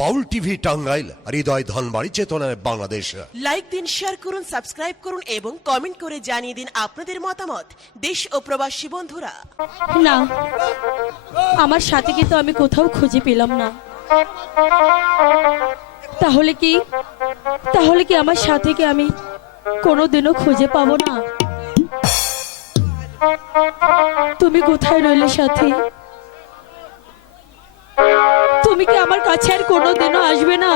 বাউল TV Tangail হৃদয় ধনবাড়ি চেতনায় Bangladesh. Like দিন শেয়ার করুন সাবস্ক্রাইব করুন এবং কমেন্ট করে জানিয়ে দিন আপনাদের মতামত। দেশ ও প্রবাসী বন্ধুরা। না আমার সাথীকে তো আমি কোথাও খুঁজে পেলাম না। তাহলে কি তাহলে কি আমার সাথীকে আমি কোনোদিনও খুঁজে পাবো না? তুমি কোথায় রইলে সাথী? তুমি কি আমার কাছে আর কোনোদিনও আসবে না?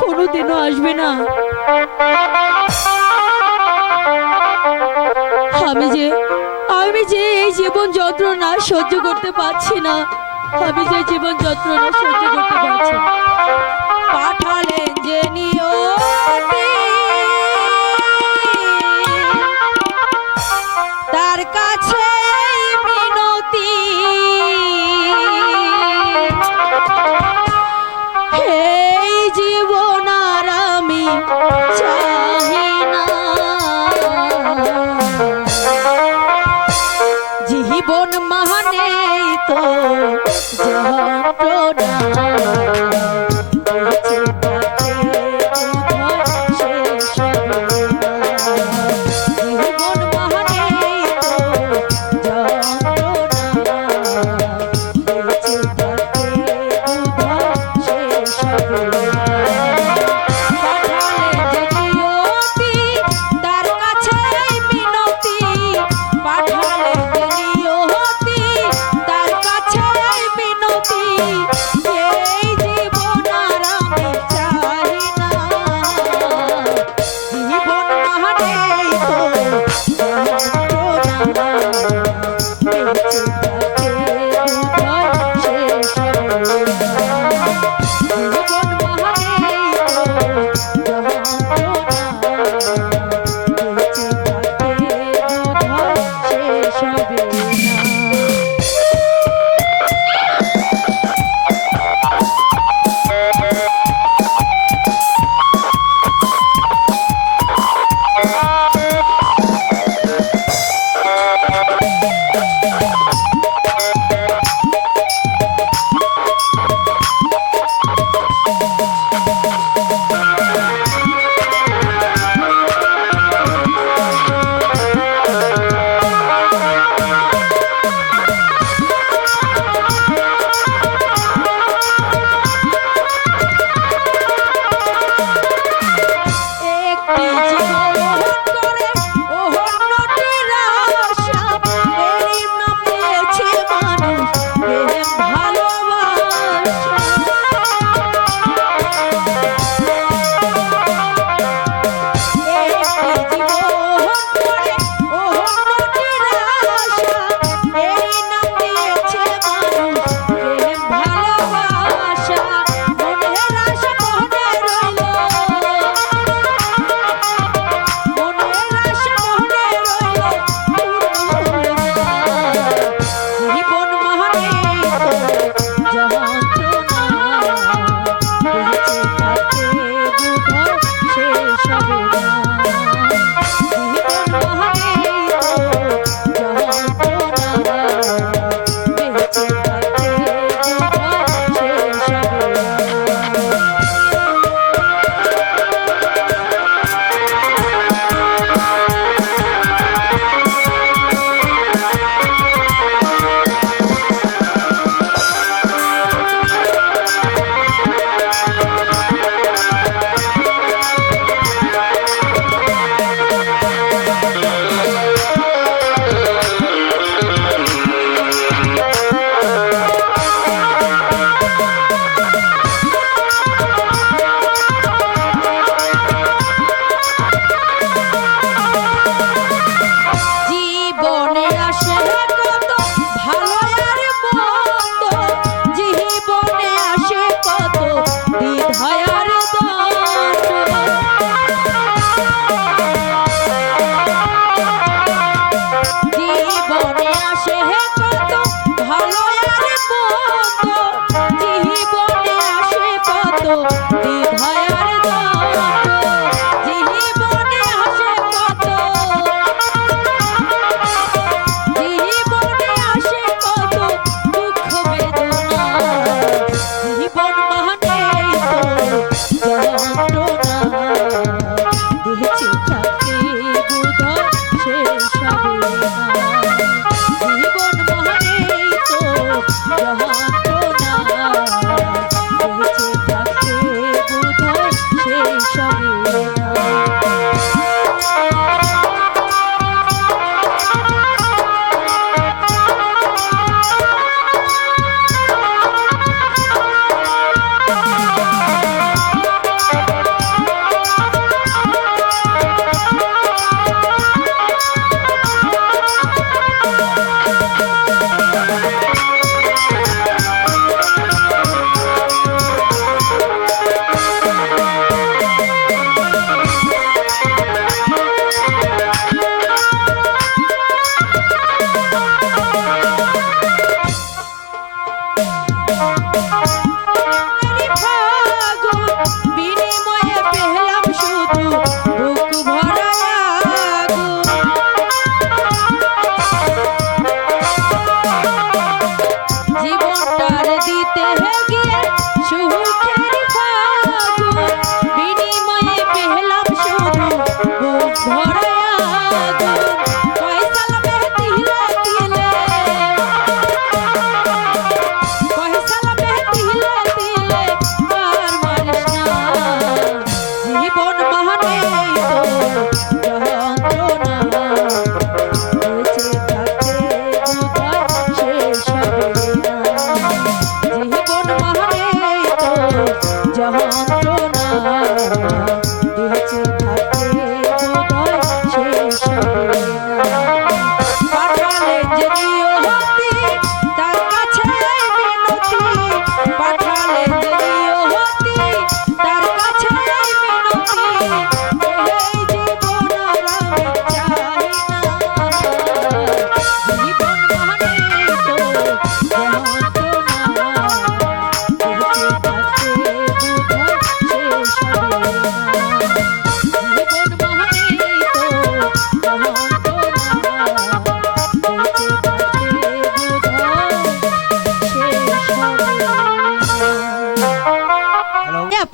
কোনো কোনোদিনও আসবে না। আমি যে আমি যে এই জীবন যন্ত্রণা সহ্য করতে পারছি না। আমি যে জীবন যন্ত্রণা সহ্য করতে পারছি। পাঠালেন যে জীবন মহানে তো Yeah.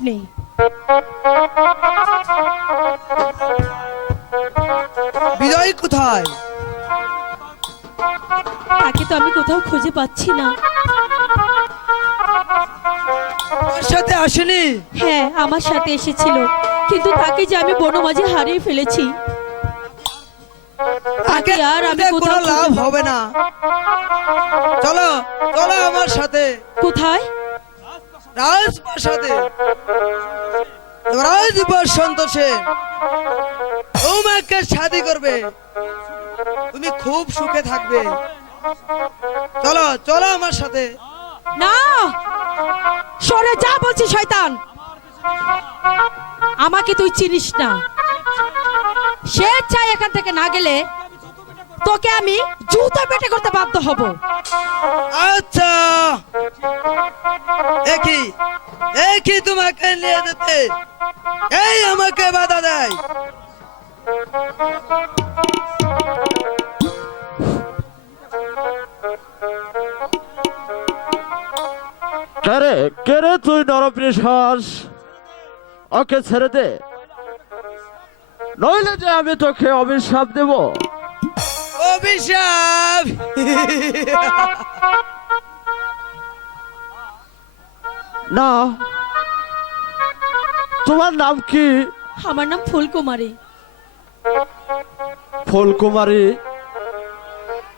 না। কে বিজয় কোথায়? তাকে তো আমি কোথাও খুঁজে পাচ্ছি না। ওর সাথে আসেনি? হ্যাঁ আমার সাথে এসেছিল। কিন্তু তাকে যে আমি বনমাঝে হারিয়ে ফেলেছি তাকে আর আমি কোনো লাভ হবে না। চলো চলো আমার সাথে। কোথায়? রাজপ্রাসাদে। রাজ বসন্ত সেন তোমাকে শাদি করবে। তুমি খুব সুখে থাকবে। চলো চলো আমার সাথে। না, সরে যা বলছি, শয়তান। আমাকে তুই চিনিস না। স্বেচ্ছায় এখান থেকে না গেলে তোকে আমি জুতো পেটে করতে বাধ্য হব। আচ্ছা। একই একই তোমাকে নিয়ে যেতে? এই আমাকে বাধা দেয়। কেরে কেরে তুই নরপৃশ্বাস ওকে ছেড়ে দে। নইলে যে আমি তোকে অভিশাপ দেব। অভিশাপ! না। তোমার নাম কি? আমার নাম ফুলকুমারী। ফুলকুমারী?